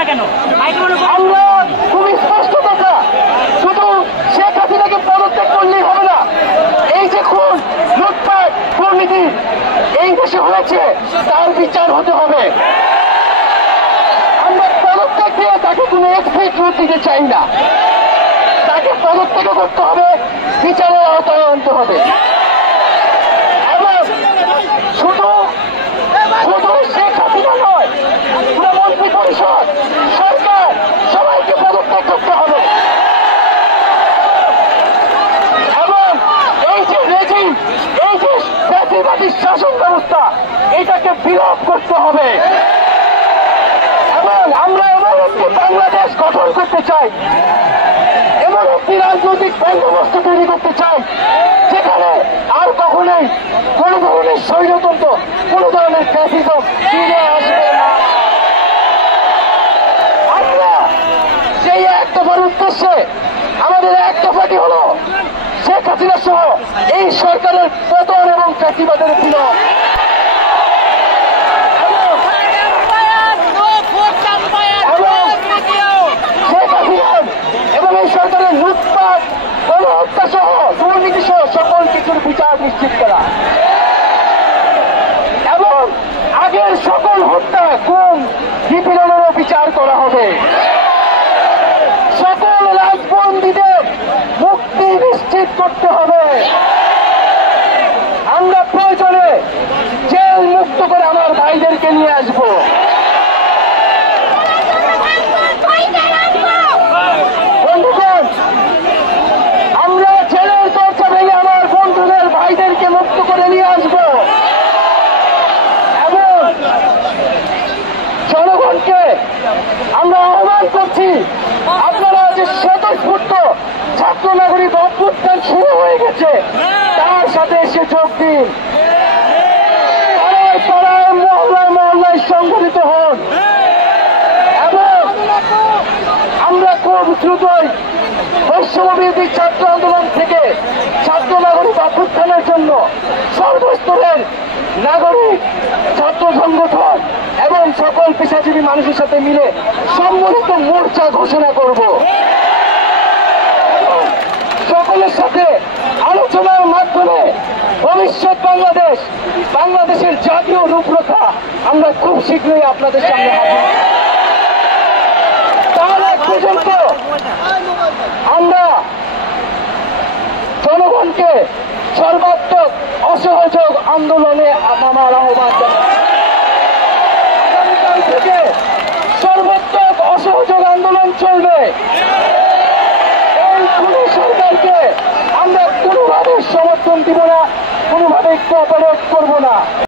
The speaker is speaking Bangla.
না কেন? আমরা খুবই স্পষ্ট কথা, শুধু শেখ হাসিনাকে পদত্যাগ করলেই হবে না। এই যে খুন, লুটপাট, দুর্নীতি এই দেশে হয়েছে, তার বিচার হতে হবে। আমরা পদত্যাগ দিয়ে তাকে কোনো এক্সিট রুট দিতে চাই না। তাকে পদত্যাগ করতে হবে, বিচারের আওতায় আনতে হবে। এবং শুধু শেখ হাসিনা নয়, পুরো মন্ত্রী পরিষদ, সরকার সবাইকে পদত্যাগ করতে হবে। এবং এই যে রেজিম, এই যে ফ্যাসিবাদী শাসন ব্যবস্থা, এটাকে বিলোপ করতে হবে। এবং আমরা এমন একটি বাংলাদেশ গঠন করতে চাই, এমন একটি রাজনৈতিক বন্দোবস্ত তৈরি করতে চাই যেখানে আর কখনোই কোন ধরনের স্বৈরতন্ত্র, কোন ধরনের ফ্যাসিজম ফিরে আসবে না। আমরা সেই এক দফার উদ্দেশ্যে আমাদের এক দফাটি হল শেখ হাসিনা সহ এই সরকারের পতন এবং ফ্যাসিবাদের বিলোপ। এবং এই সরকারের লুটপাট, গণহত্যা সহ দুর্নীতি সহ সকল কিছুর বিচার নিশ্চিত করা এবং আগের সকল হত্যা, গুম, নিপীড়নেরও বিচার করা হবে। সকল রাজবন্দীদের মুক্তি নিশ্চিত করতে হবে। আমরা প্রয়োজনে জেল মুক্ত করে আমার ভাইদেরকে নিয়ে আসবো। বন্ধুগণ, আমরা জেলের দরজা ভেঙে আমার বন্ধুদের ভাইদেরকে মুক্ত করে নিয়ে আসবো এবং জনগণকে আমরা আহ্বান করছি, আপনারা যে স্বতঃস্ফূর্ত ছাত্র নাগরিক অভ্যুত্থান শুরু হয়ে গেছে, তার সাথে এসে যোগ দিন। পাড়ায় পাড়ায়, মহল্লায় মহল্লায় সংগঠিত হন এবং আমরা খুব দ্রুতই বৈষম্যবিরোধী ছাত্র আন্দোলন থেকে ছাত্র নাগরিক অভ্যুত্থানের জন্য সর্বস্তরের নাগরিক, ছাত্র সংগঠন এবং সকল পেশাজীবী মানুষের সাথে মিলে সম্মিলিত মোর্চা ঘোষণা করব। সকলের সাথে আলোচনার মাধ্যমে ভবিষ্যৎ বাংলাদেশের জাতীয় রূপরেখা আমরা খুব শীঘ্রই আপনাদের সামনে হাজির। তার আগ পর্যন্ত আমরা জনগণকে সর্বাত্মক অসহযোগ আন্দোলনে নামার আহ্বান জানাই। আগামীকাল থেকে সর্বাত্মক অসহযোগ আন্দোলন চলবে। এই খুনি সরকারকে আমরা কোনোভাবে সমর্থন দিব না, কোনোভাবে কোঅপারেট করব না।